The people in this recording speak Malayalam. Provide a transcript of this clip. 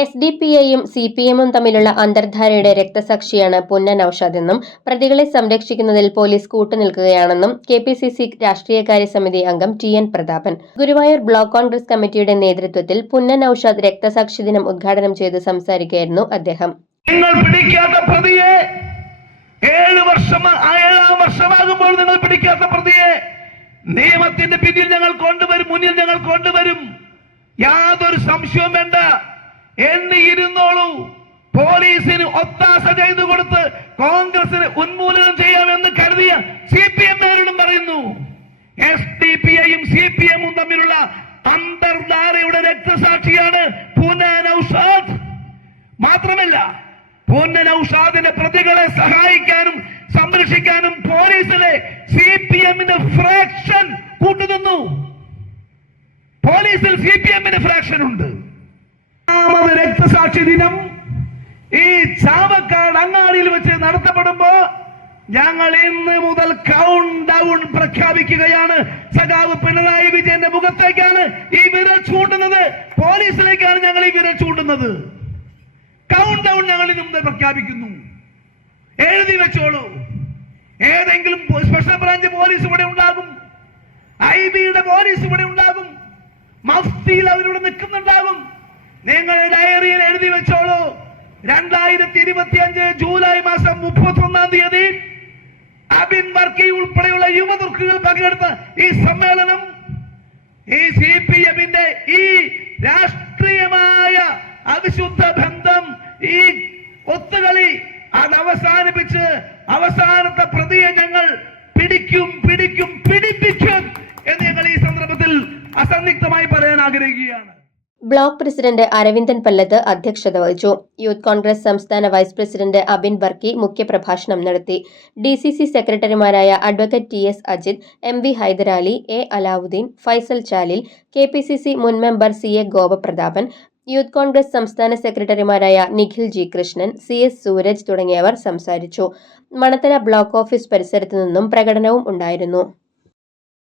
എസ് ഡി പി ഐയും സി പി എമ്മും തമ്മിലുള്ള അന്തർധാരയുടെ രക്തസാക്ഷിയാണ് പുന്ന നൌഷാദെന്നും പ്രതികളെ സംരക്ഷിക്കുന്നതിൽ പോലീസ് കൂട്ടുനിൽക്കുകയാണെന്നും കെ പി സി സി രാഷ്ട്രീയകാര്യ സമിതി അംഗം T N Prathapan. Guruvayur block Congress കമ്മിറ്റിയുടെ നേതൃത്വത്തിൽ പുന്ന നൌഷാദ് രക്തസാക്ഷി ദിനം ഉദ്ഘാടനം ചെയ്ത് സംസാരിക്കുകയായിരുന്നു അദ്ദേഹം. നിങ്ങൾ പിടിക്കാത്ത പ്രതിയെ ഏഴ് വർഷം ഏഴാം വർഷമാകുമ്പോൾ നിങ്ങൾ പിടിക്കാത്ത പ്രതിയെ നിയമത്തിന്റെ പിന്നിൽ ഞങ്ങൾ കൊണ്ടുവരും മുന്നിൽ ഞങ്ങൾ കൊണ്ടുവരും. യാതൊരു സംശയവും വേണ്ട. എണ്ണിയിരുന്നോളൂ പോലീസിന് ഒത്താശ ചെയ്തു കൊടുത്ത് കോൺഗ്രസിന് ഉന്മൂലനം ചെയ്യാമെന്ന് കരുതിയ സി പി എമ്മുകാരോടും പറയുന്നു. എസ് ഡി പി ഐയും സി പി എമ്മും തമ്മിലുള്ള അന്തർധാരയുടെ രക്തസാക്ഷിയാണ് പൂന നൌഷാദ്. മാത്രമല്ല പുനനൌഷാദിന്റെ നൌഷാദിന്റെ പ്രതികളെ സഹായിക്കാനും സംരക്ഷിക്കാനും പോലീസിലെ സി പി എമ്മിന്റെ ഫ്രാക്ഷൻ കൂട്ടുനിന്നു. പോലീസിൽ സി പി എമ്മിന്റെ ഫ്രാക്ഷൻ ഉണ്ട്. രണ്ടാമത് രക്തസാക്ഷി ദിനം. ഈ ചാവക്കാട് അങ്ങാടിയിൽ വെച്ച് നടത്തപ്പെടുമ്പോ ഞങ്ങൾ ഇന്ന് മുതൽ കൗണ്ട് ഡൗൺ പ്രഖ്യാപിക്കുകയാണ്. സഖാവ് പിണറായി വിജയന്റെ മുഖത്തേക്കാണ് ഈ വിരൽ ചൂണ്ടുന്നത്. പോലീസിലേക്കാണ് ഞങ്ങൾ ഈ വിരൽ ചൂണ്ടുന്നത്. കൗണ്ട് ഡൗൺ ഞങ്ങൾ ഇന്ന് മുതൽ പ്രഖ്യാപിക്കുന്നു. എഴുതി വെച്ചോളൂ. ഏതെങ്കിലും സ്പെഷ്യൽ ബ്രാഞ്ച് പോലീസ് ഇവിടെ ഉണ്ടാകും. ഐ ബിയുടെ പോലീസ് ഇവിടെ ഉണ്ടാകും. മഫ്തിയിൽ അവരിവിടെ നിൽക്കുന്നുണ്ടാകും. നിങ്ങൾ ഡയറിയിൽ എഴുതി വെച്ചോളൂ. രണ്ടായിരത്തി ഇരുപത്തി അഞ്ച് ജൂലൈ മാസം മുപ്പത്തി ഒന്നാം തീയതി അബിൻ വർക്കി ഉൾപ്പെടെയുള്ള യുവതുർക്കുകൾ പങ്കെടുത്ത ഈ സമ്മേളനം ഈ സി പി എമ്മിന്റെ ഈ രാഷ്ട്രീയമായ അവിശുദ്ധ ബന്ധം ഈ ഒത്തുകളി അത് അവസാനിപ്പിച്ച് അവസാനത്തെ പ്രതിയെ ഞങ്ങൾ പിടിക്കും പിടിക്കും പിടിപ്പിക്കും എന്ന് ഞങ്ങൾ ഈ സന്ദർഭത്തിൽ അസന്നിഗ്ധമായി പറയാൻ ആഗ്രഹിക്കുകയാണ്. ബ്ലോക്ക് പ്രസിഡന്റ് അരവിന്ദൻ പല്ലത്ത് അധ്യക്ഷത വഹിച്ചു. യൂത്ത് കോൺഗ്രസ് സംസ്ഥാന വൈസ് പ്രസിഡന്റ് അബിൻ വർക്കി മുഖ്യപ്രഭാഷണം നടത്തി. ഡി സി സി സെക്രട്ടറിമാരായ advocate T S Ajith M V Hydarali A Alavudheen Faisal Chalil K P C C മുൻ member C A Gopaprathapan youth Congress സംസ്ഥാന സെക്രട്ടറിമാരായ Nikhil G Krishnan C S Sooraj തുടങ്ങിയവർ സംസാരിച്ചു. മണത്തല ബ്ലോക്ക് ഓഫീസ് പരിസരത്തു നിന്നും പ്രകടനവും ഉണ്ടായിരുന്നു.